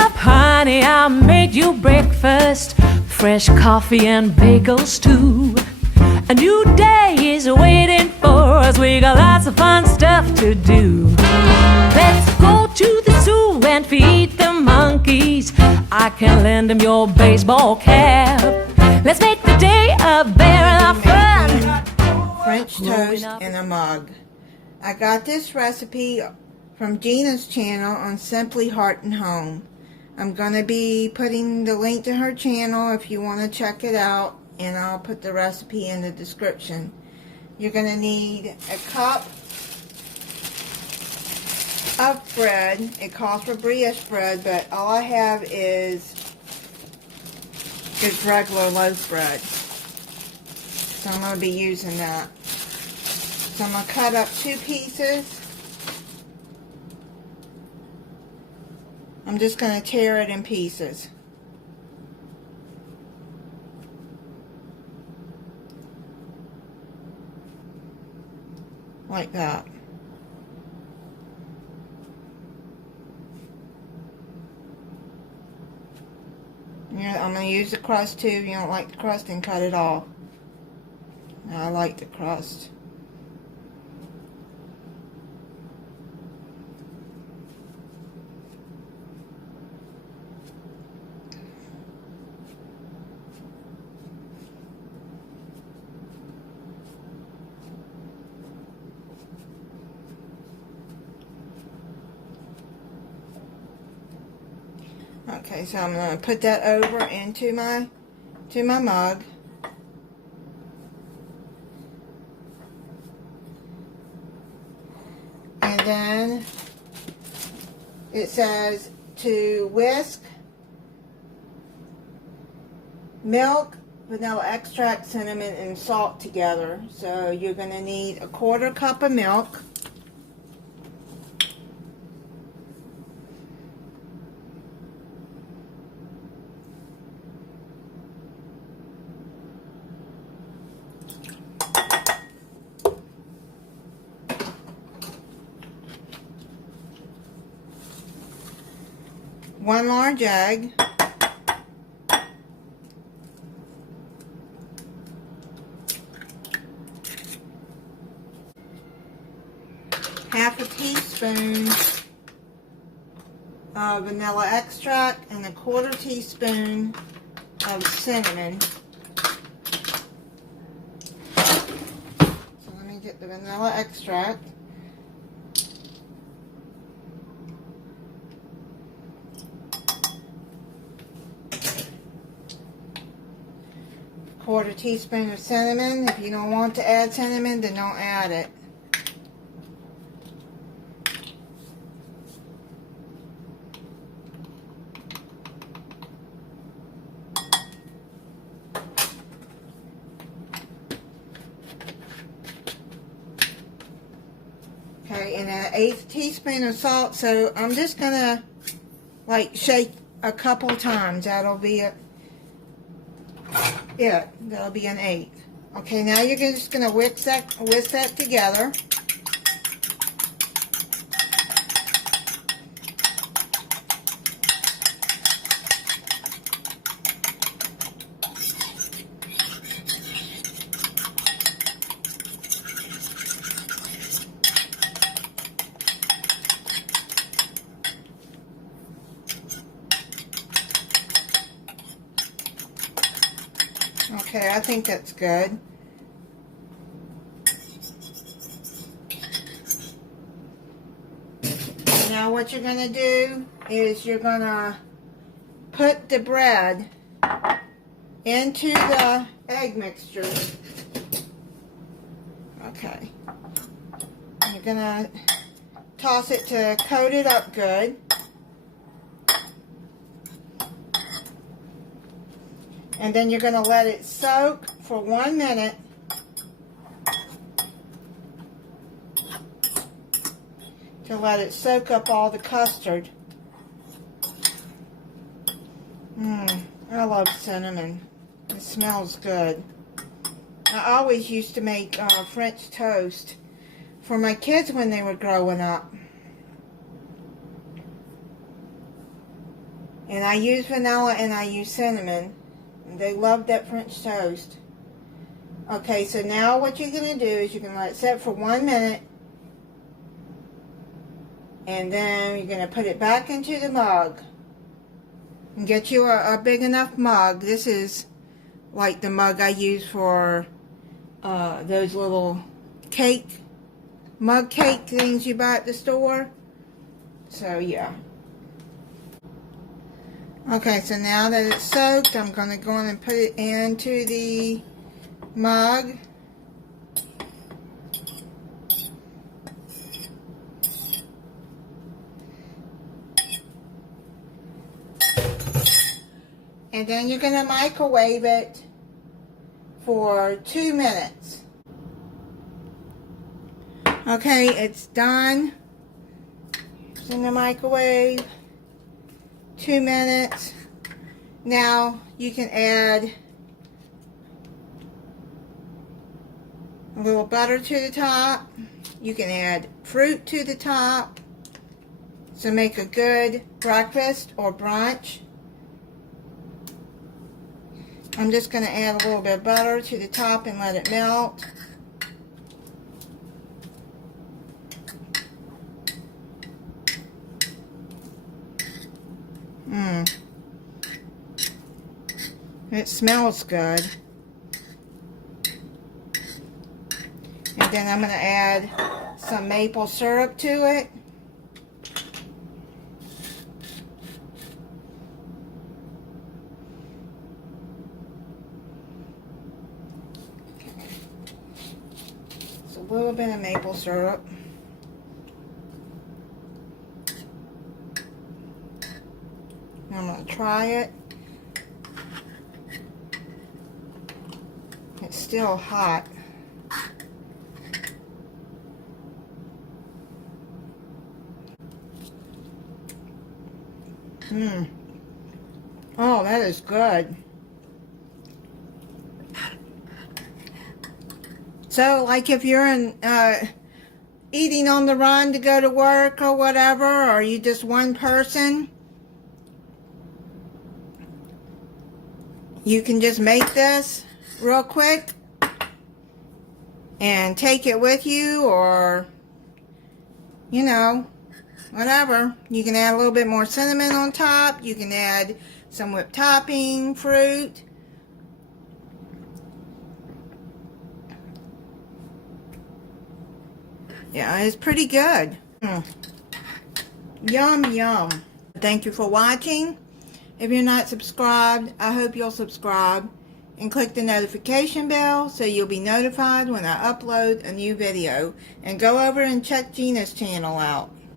up, honey, I made you breakfast. Fresh coffee and bagels too. A new day is waiting for us. We got lots of fun stuff to do. Let's go to the zoo and feed the monkeys. I can lend them your baseball cap. Let's make the day a barrel of fun. French toast in a mug. I got this recipe from Gina's channel on Simply Heart and Home. I'm going to be putting the link to her channel if you want to check it out, and I'll put the recipe in the description. You're going to need a cup of bread. It calls for brioche bread, but all I have is regular loaf bread. So I'm going to be using that. So I'm going to cut up 2 pieces. I'm just going to tear it in pieces. Like that. Yeah, I'm going to use the crust too. If you don't like the crust, then cut it off. I like the crust. Okay, so I'm going to put that over into my mug. And then it says to whisk milk, vanilla extract, cinnamon, and salt together. So you're going to need a 1/4 cup of milk. One large egg, half a teaspoon of vanilla extract, and a 1/4 teaspoon of cinnamon. So let me get the vanilla extract. Quarter teaspoon of cinnamon. If you don't want to add cinnamon, then don't add it. Okay, and an 1/8 teaspoon of salt. So I'm just gonna like shake a couple times. That'll be it. Yeah, that'll be an 1/8. Okay, now you're just going to whisk that together. Okay, I think that's good. Now what you're going to do is you're going to put the bread into the egg mixture. Okay. You're going to toss it to coat it up good. And then you're going to let it soak for 1 minute. To let it soak up all the custard. I love cinnamon. It smells good. I always used to make French toast for my kids when they were growing up. And I use vanilla and I use cinnamon. And they love that French toast. Okay, so now what you're going to do is you're going to let it set for 1 minute. And then you're going to put it back into the mug. And get you a big enough mug. This is like the mug I use for those little mug cake things you buy at the store. So yeah. Okay, so now that it's soaked, I'm going to go in and put it into the mug. And then you're going to microwave it for 2 minutes. Okay, it's done. It's in the microwave. 2 minutes. Now you can add a little butter to the top. You can add fruit to the top. So make a good breakfast or brunch. I'm just going to add a little bit of butter to the top and let it melt. It smells good. And then I'm going to add some maple syrup to it. Just a little bit of maple syrup. I'm going to try it. It's still hot. Oh, that is good. So, like if you're eating on the run to go to work or whatever, or you just one person, you can just make this real quick and take it with you, or you know, whatever. You can add a little bit more cinnamon on top. You can add some whipped topping, fruit. Yeah, it's pretty good. Yum, yum. Thank you for watching. If you're not subscribed, I hope you'll subscribe and click the notification bell so you'll be notified when I upload a new video. And go over and check Gina's channel out.